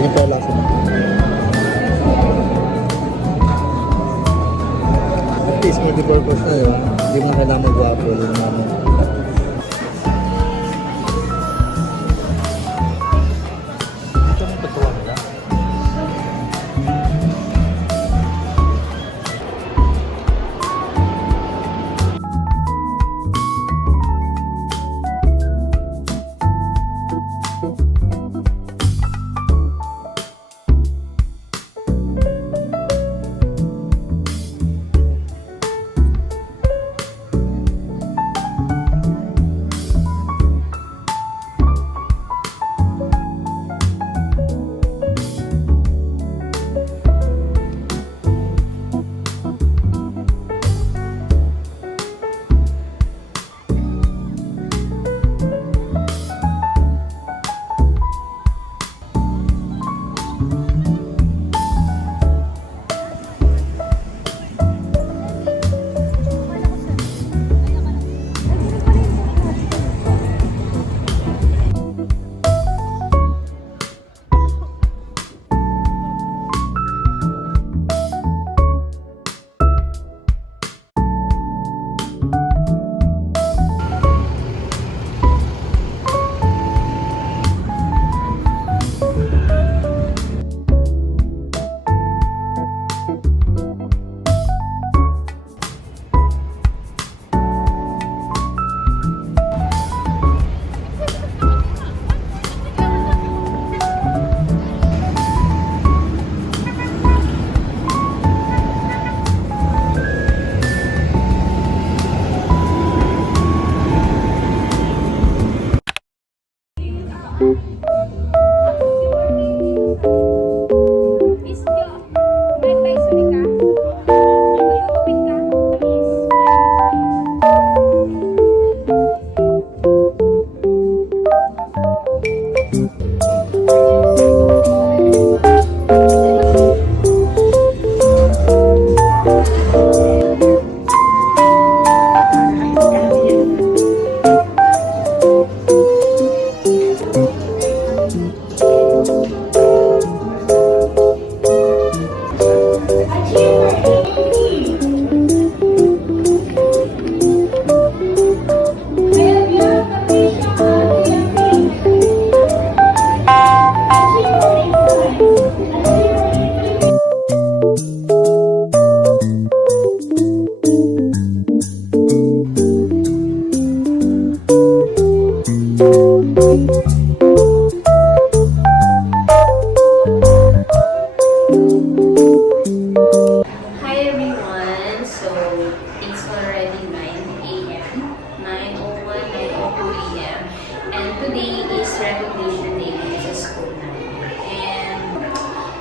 Ganyan pala lasa mo. At least multi-purpose na yun. Hindi mo na kailangan mag-waffle yung namin. Ito yung pagkawa nila.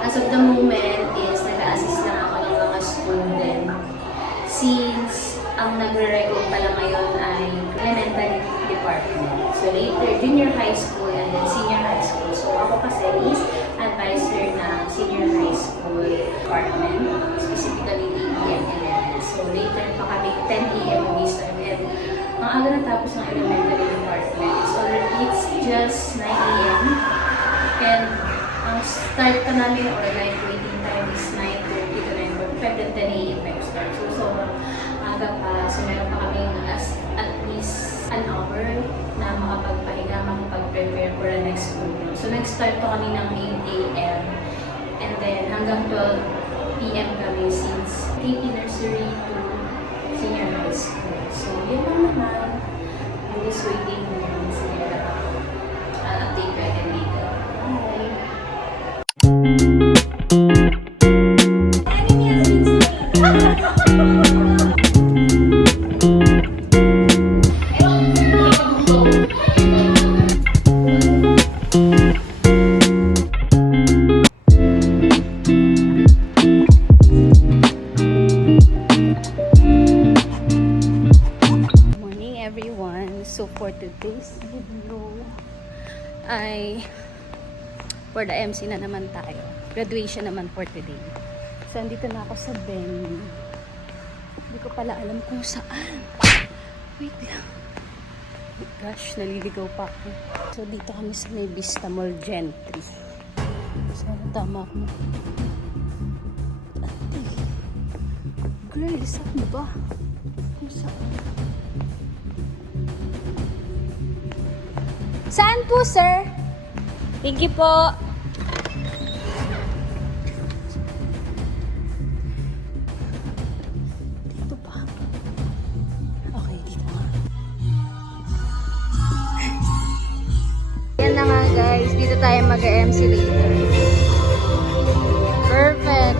As of the moment is nag-assist lang ako ng mga student since ang nagre-record pala ngayon ay elementary department. So later, junior high school and then senior high school. So ako kasi is advisor ng senior high school department, specifically ABM 11. So later pa kami 10 a.m. mag-start and ang aga natapos ng elementary department. So it's just 9 a.m. and ang start pa namin or like waiting time is 9:30 to 9:45 then 10 a.m. tayo start. So sobrang aga pa. So meron pa kami at least an hour na makapagpahinga, makapag-prepare for the next program. So nag-start pa kami ng 8 a.m. and then hanggang 12 p.m. kami since KP nursery to senior high school. So yun lang naman. I'm just waiting moments there. I'll update you again later. Bye! So for today's video ay for the MC na naman tayo. Graduation naman for today. So andito na ako sa venue. Hindi ko pala alam kung saan. Wait lang. Oh gosh, naliligaw pa ako. So dito kami sa may Vista Mall Gentry. Sana tama ako. Girl, saan ba? Kung saan? Saan po, sir? Thank you po. Dito pa. Okay, dito nga. Yan na nga guys. Dito tayo mag-MC later. Perfect.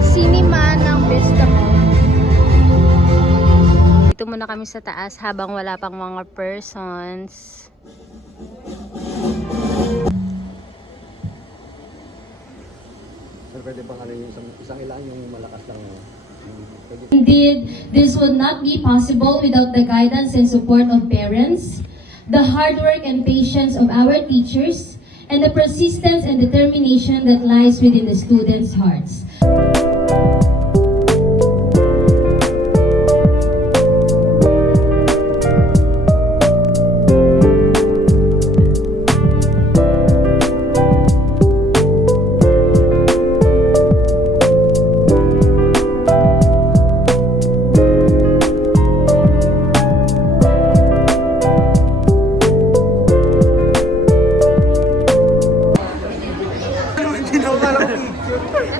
Cinema ng Vista Mall. Dito muna kami sa taas habang wala pang mga persons. Sir, pwede bang ano yung isang ilan yung malakas lang? Pwede. Indeed, this would not be possible without the guidance and support of parents, the hard work and patience of our teachers, and the persistence and determination that lies within the students' hearts.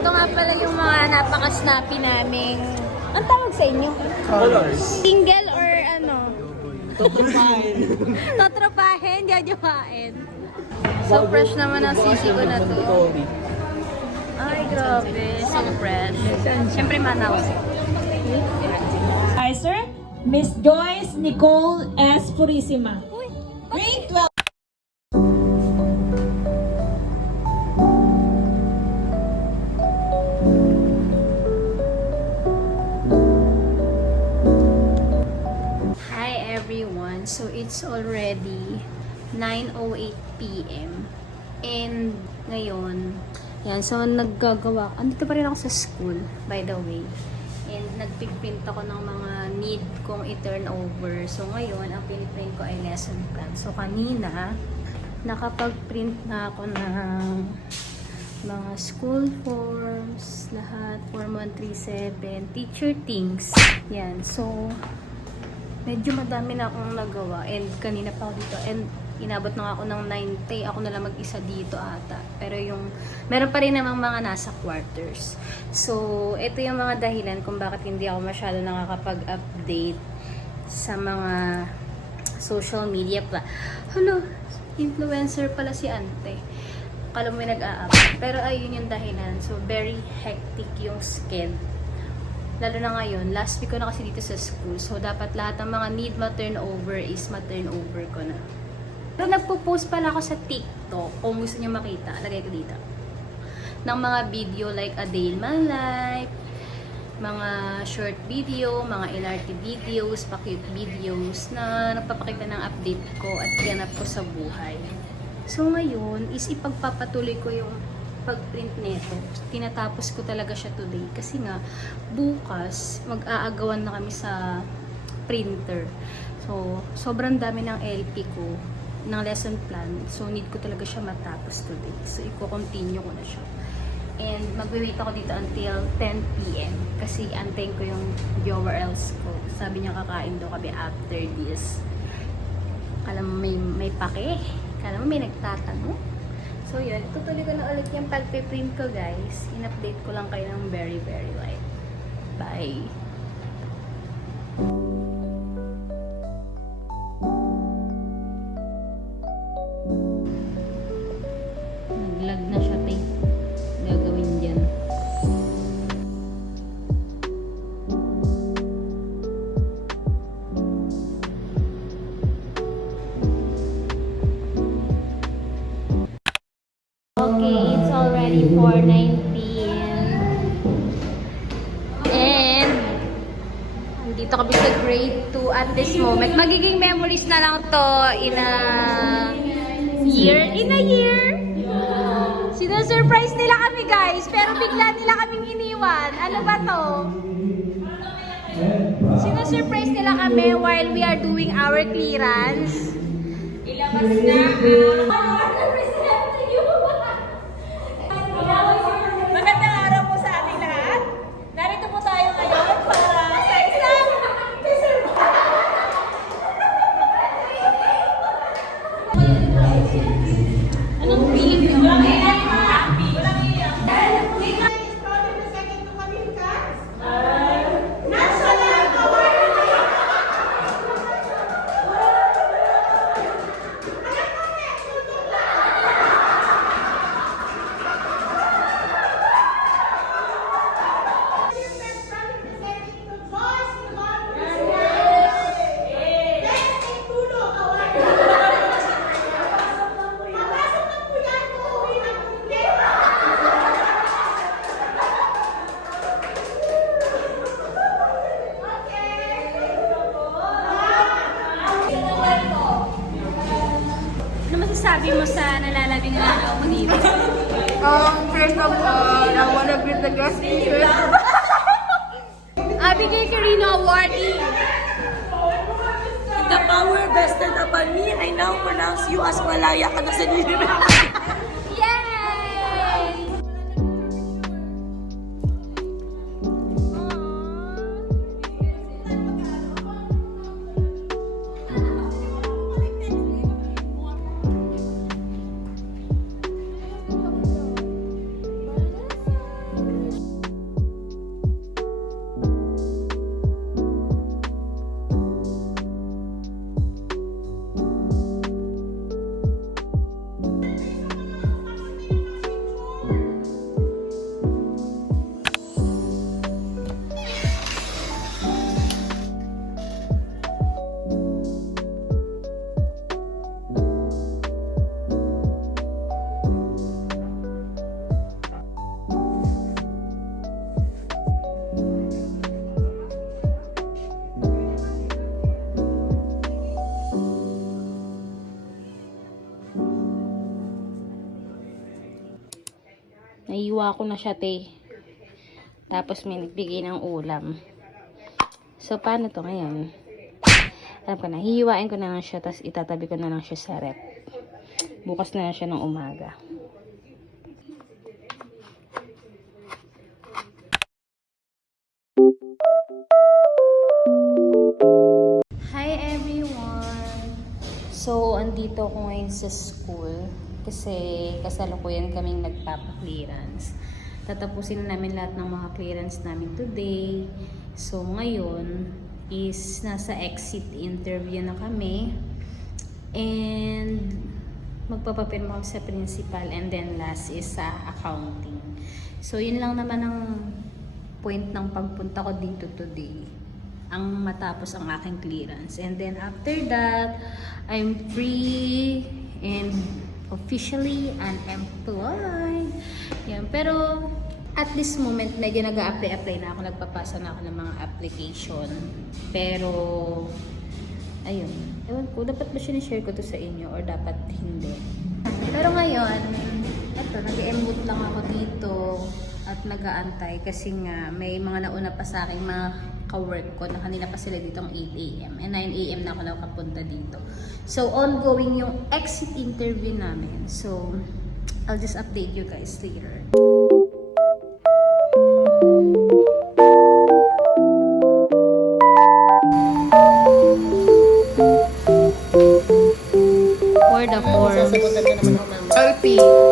Ito nga pala yung mga napaka-snappy naming... Ang tawag sa inyo? Colors. Single or ano? Totropahin, jajawain. So fresh naman ang sisi ko na to. Ay, grabe. So fresh. Siyempre manaw. Hi, sir. Miss Joyce Nicole S. Purisima. Grade 12. Hi everyone. So it's already 9:08 p.m. And ngayon, yan, so naggagawa, andito pa rin ako sa school, by the way. And nagpipint ako ng mga need kong i-turn over. So ngayon, ang piniprint ko ay lesson plan. So kanina, nakapag-print na ako ng mga school forms, lahat, Form 137, teacher things. Yan, so medyo madami na akong nagawa. And kanina pa ako dito. And inabot na ako ng 9:00. Ako na lang mag-isa dito ata. Pero yung, meron pa rin namang mga nasa quarters. So, ito yung mga dahilan kung bakit hindi ako masyado nakakapag-update sa mga social media pa. Hello, influencer pala si ante. Akala mo may nag-a-up. Pero ayun yung dahilan. So, very hectic yung schedule. Lalo na ngayon, last week ko na kasi dito sa school. So, dapat lahat ng mga need ma-turnover is ma-turnover ko na. Pero nagpo-post pala ako sa TikTok. Kung gusto niyo makita, lagay ko dito. Ng mga video like a day in my life, mga short video, mga LRT videos, pa-cute videos na nagpapakita ng update ko at ganap ko sa buhay. So, ngayon is ipagpapatuloy ko yung pag-print nito. Tinatapos ko talaga siya today kasi nga bukas mag-aagawan na kami sa printer. So, sobrang dami ng LP ko ng lesson plan. So, need ko talaga siya matapos today. So, i-continue ko na siya. And magwi-wait ako dito until 10 p.m. Kasi antayin ko yung URLs ko. Sabi niya kakain daw kami after this. Alam mo may pake. Alam mo may nagtatanong. So, yun. Tutuloy ko na ulit yung pag-print ko, guys. In-update ko lang kayo ng very, very light. Bye! Naglag na siya, tay. Gagawin dyan. Okay, it's already 4:19. And dito kami sa grade 2 at this moment. Magiging memories na lang to in a year. Sino-surprise nila kami, guys. Pero bigla nila kaming iniwan. Ano ba to? Sino-surprise nila kami while we are doing our clearance. Ilabas na ang represent to you. masasabi mo sa nalalabing nilalaw mo dito? First of all, I wanna greet the guest speaker. Abigail Carino awardee. The power vested upon me, I now pronounce you as Malaya Kadasanili. Yay! Naiiwa ko na siya, te. Tapos may nagbigay ng ulam. So, paano to ngayon? Alam ko na, hihiwain ko na lang siya, tapos itatabi ko na lang siya sa rep. Bukas na lang siya ng umaga. Hi everyone! So, andito ako ngayon sa school. Kasi kasalukuyan kaming nagpapa-clearance. Tatapusin na namin lahat ng mga clearance namin today. So ngayon is nasa exit interview na kami. And magpapapirma kami sa principal, and then last is sa accounting. So yun lang naman ang point ng pagpunta ko dito today. Ang matapos ang aking clearance. And then after that, I'm free and officially unemployed. Yan. Pero at this moment, medyo nag-a-apply na ako. Nagpapasa na ako ng mga application. Pero ayun. Ewan ko, dapat ba sinishare ko to sa inyo or dapat hindi? Pero ngayon, eto, nag-e-emote lang ako dito at nag-aantay kasi nga may mga nauna pa sa akin mga ka-work ko na kanina pa sila dito ang 8 AM and 9 AM na ako nakapunta dito. So, ongoing yung exit interview namin. So, I'll just update you guys later. For the forms. LP.